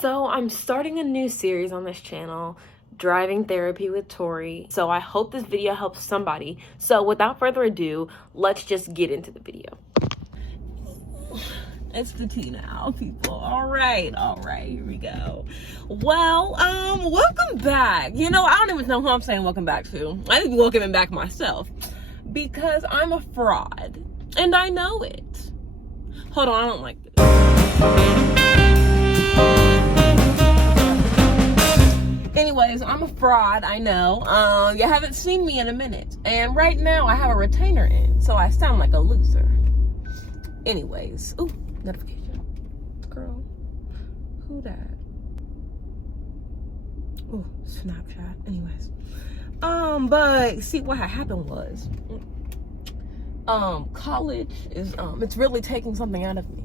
So I'm starting a new series on this channel, Driving Therapy with Tori. So I hope this video helps somebody. So without further ado, let's just get into the video. It's the tea now, people. All right, here we go. Well, welcome back. You know, I don't even know who I'm saying welcome back to. I need to be welcoming back myself because I'm a fraud and I know it. Hold on, I don't like this. Anyways, I'm a fraud, I know. You haven't seen me in a minute. And right now I have a retainer in, so I sound like a loser. Anyways, ooh, notification. Girl, who that? Ooh, Snapchat. Anyways. But see what had happened was, college is, it's really taking something out of me.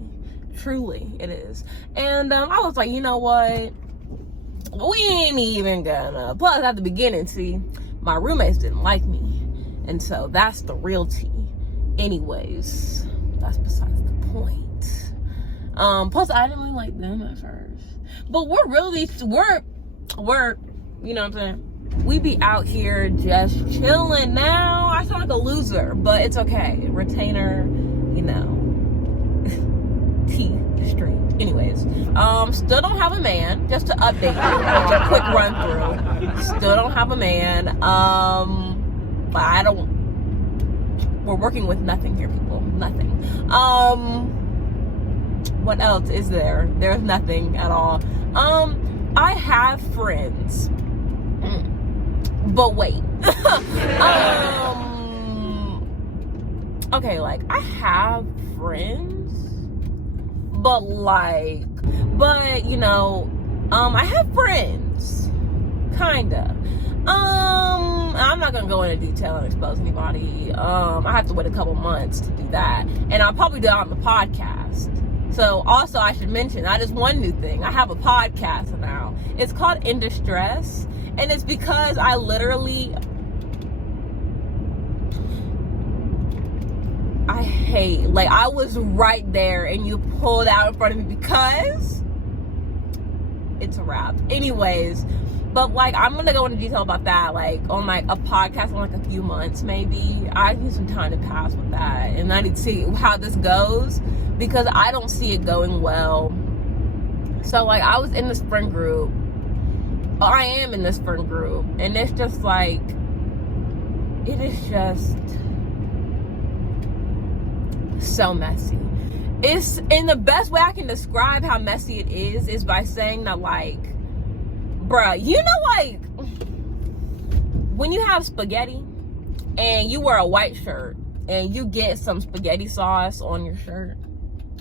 Truly, it is. And I was like, you know what? We ain't even gonna. Plus, at the beginning, see, my roommates didn't like me. And so that's the real tea. Anyways, that's besides the point. Plus, I didn't really like them at first. But we're, you know what I'm saying? We be out here just chilling now. I sound like a loser, but it's okay. Retainer, you know, tea straight. Anyways, still don't have a man, just to update you, quick run through. Still don't have a man. But we're working with nothing here, people. Nothing. What else is there? There's nothing at all. I have friends. But wait. Okay, like, I have friends, but you know, I have friends, kinda. I'm not gonna go into detail and expose anybody. I have to wait a couple months to do that, and I'll probably do it on the podcast. So also, I should mention, that is one new thing. I have a podcast now. It's called In Distress, and it's because I literally, I was right there and you pulled out in front of me because it's a wrap. Anyways, but like, I'm gonna go into detail about that, like on like a podcast in like a few months maybe. I need some time to pass with that, and I need to see how this goes because I don't see it going well. So like, I was in this friend group. I am in this friend group, and it's just like, it is just so messy. It's, and the best way I can describe how messy it is by saying that, like, bruh, you know, like, when you have spaghetti and you wear a white shirt and you get some spaghetti sauce on your shirt,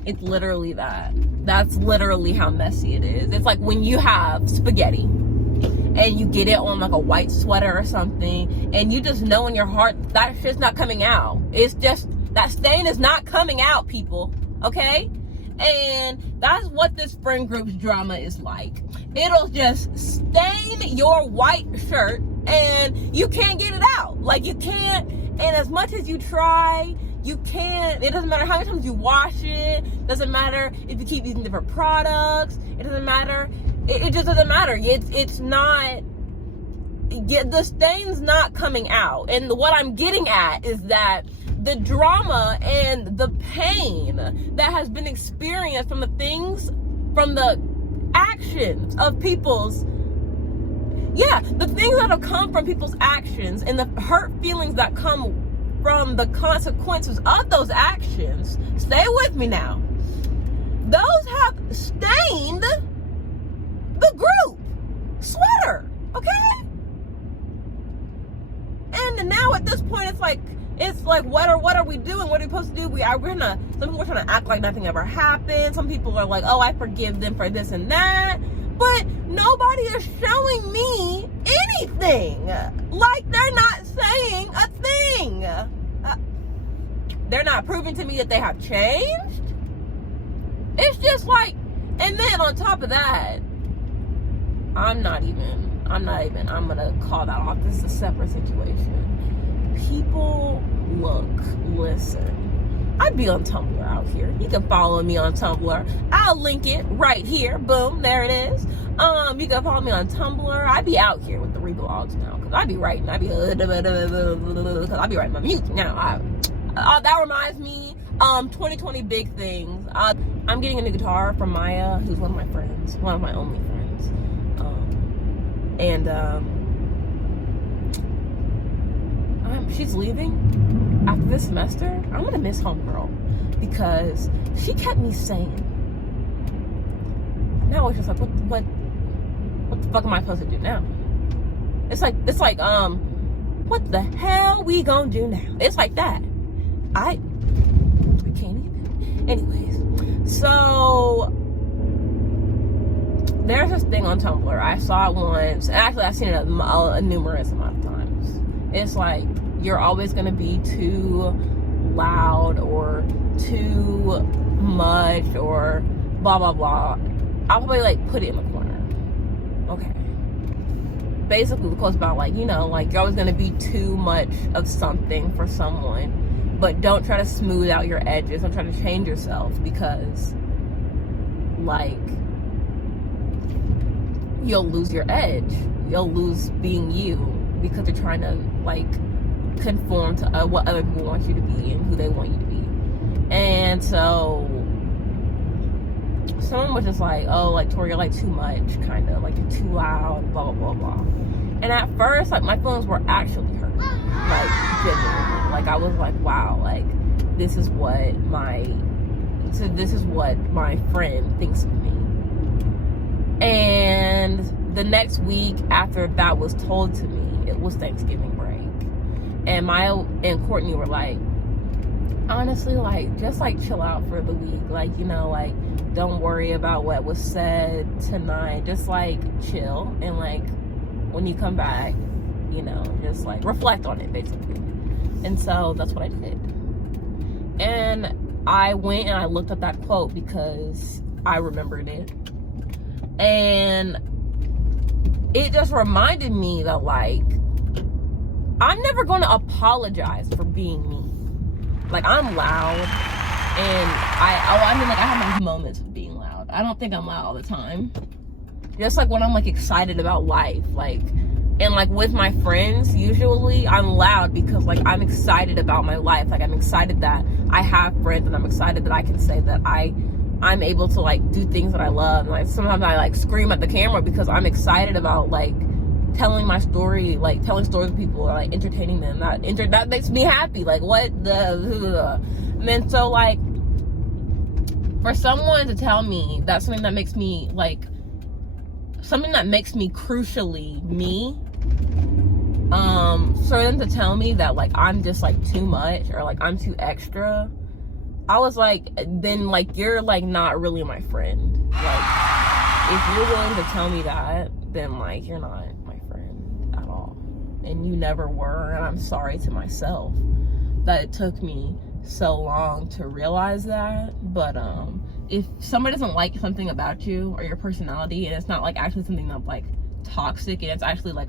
it's literally that. That's literally how messy it is. It's like when you have spaghetti and you get it on like a white sweater or something, and you just know in your heart that shit's not coming out. It's just, that stain is not coming out, people, okay? And that's what this friend group's drama is like. It'll just stain your white shirt and you can't get it out. Like, you can't, and as much as you try, you can't. It doesn't matter how many times you wash it. Doesn't matter if you keep using different products. It doesn't matter. It just doesn't matter. It's not, the stain's not coming out. And what I'm getting at is that the drama and the pain that has been experienced from the things, from the actions of people's, the things that have come from people's actions and the hurt feelings that come from the consequences of those actions, stay with me now, those have stained the group sweater, okay? And now at this point, it's like, what are we doing? What are we supposed to do? Some people are trying to act like nothing ever happened. Some people are like, oh, I forgive them for this and that. But nobody is showing me anything. Like, they're not saying a thing. They're not proving to me that they have changed. It's just like, and then on top of that, I'm gonna call that off. This is a separate situation. People, look, listen. I'd be on Tumblr out here. You can follow me on Tumblr. I'll link it right here. Boom, there it is. You can follow me on Tumblr. I'd be out here with the reblogs now, because I'd be writing. I'd be writing my music now. That reminds me, 2020 big things. I'm getting a new guitar from Maya, who's one of my friends, one of my only friends. She's leaving after this semester. I'm gonna miss homegirl because she kept me sane. Now it's just like, what the fuck am I supposed to do now? It's like, what the hell we gonna do now? It's like that. I can't even. Anyways, so there's this thing on Tumblr. I saw it once. Actually, I've seen it a numerous amount of times. It's like, you're always gonna be too loud or too much or blah blah blah. I'll probably like put it in the corner. Okay. Basically, the quote's about like, you know, like you're always gonna be too much of something for someone, but don't try to smooth out your edges. Don't try to change yourself, because like you'll lose your edge. You'll lose being you because you're trying to like conform to what other people want you to be and who they want you to be. And so someone was just like, oh, like, Tori, you're like too much, kind of like you're too loud, blah blah blah blah. And at first, like, my feelings were actually hurt, like genuinely. Like, I was like, wow, like this is what my friend thinks of me. And the next week after that was told to me, it was Thanksgiving break. And Maya and Courtney were like, honestly, like, just like chill out for the week. Like, you know, like, don't worry about what was said tonight. Just like chill. And like, when you come back, you know, just like reflect on it, basically. And so that's what I did. And I went and I looked up that quote because I remembered it. And it just reminded me that, like, I'm never going to apologize for being me. Like, I'm loud, and I mean, like, I have my moments of being loud. I don't think I'm loud all the time. Just like when I'm like excited about life, like, and like with my friends, usually I'm loud because like I'm excited about my life. Like, I'm excited that I have friends, and I'm excited that I can say that I'm able to like do things that I love. And like sometimes I like scream at the camera because I'm excited about like telling my story, like telling stories to people, or like entertaining them. That makes me happy. Like, what the and then so like for someone to tell me that's something that makes me like something that makes me crucially me, for them to tell me that like I'm just like too much or like I'm too extra, I was like, then like you're like not really my friend. Like, if you're willing to tell me that, then like you're not my friend at all, and you never were. And I'm sorry to myself that it took me so long to realize that. But if somebody doesn't like something about you or your personality, and it's not like actually something that's like toxic, and it's actually like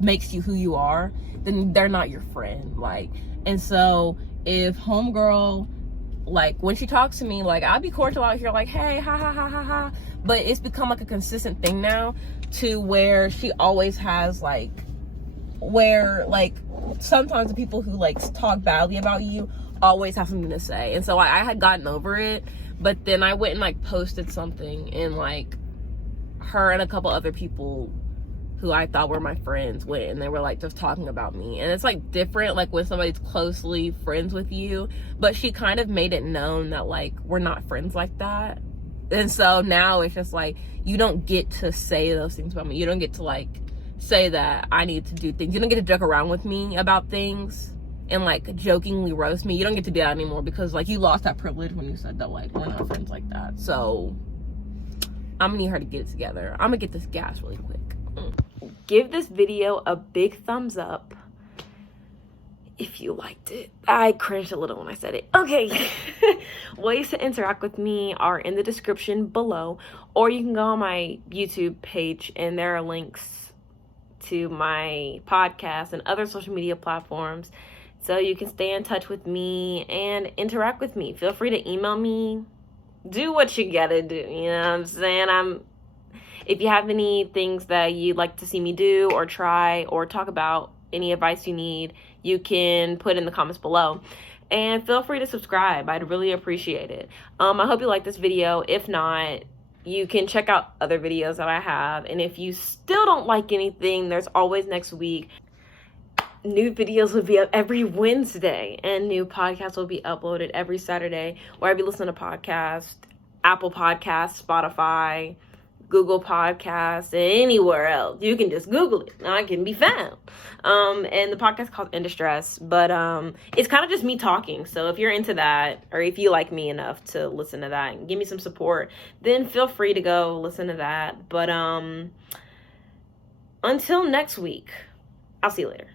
makes you who you are, then they're not your friend. Like, and so if homegirl, like when she talks to me, like I'll be cordial out here, like, hey, ha ha ha ha ha, but it's become like a consistent thing now, to where she always has like, where like sometimes the people who like talk badly about you always have something to say. And so I had gotten over it, but then I went and like posted something, and like her and a couple other people who I thought were my friends went, and they were like just talking about me. And it's like different like when somebody's closely friends with you, but she kind of made it known that like we're not friends like that. And so now it's just like, you don't get to say those things about me. You don't get to like say that I need to do things. You don't get to joke around with me about things and like jokingly roast me. You don't get to do that anymore, because like you lost that privilege when you said that like we're not friends like that. So I'm gonna need her to get it together. I'm gonna get this gas really quick. Give this video a big thumbs up if you liked it. I cringed a little when I said it. Okay. Ways to interact with me are in the description below, or you can go on my YouTube page and there are links to my podcast and other social media platforms so you can stay in touch with me and interact with me. Feel free to email me. Do what you gotta do, you know what I'm saying? If you have any things that you'd like to see me do or try or talk about, any advice you need, you can put in the comments below. And feel free to subscribe. I'd really appreciate it. I hope you like this video. If not, you can check out other videos that I have. And if you still don't like anything, there's always next week. New videos will be up every Wednesday, and new podcasts will be uploaded every Saturday, wherever you listen to podcasts, Apple Podcasts, Spotify, Google Podcasts, and anywhere else. You can just Google it. I can be found. And the podcast is called In Distress, but it's kind of just me talking. So if you're into that, or if you like me enough to listen to that and give me some support, then feel free to go listen to that. But until next week, I'll see you later.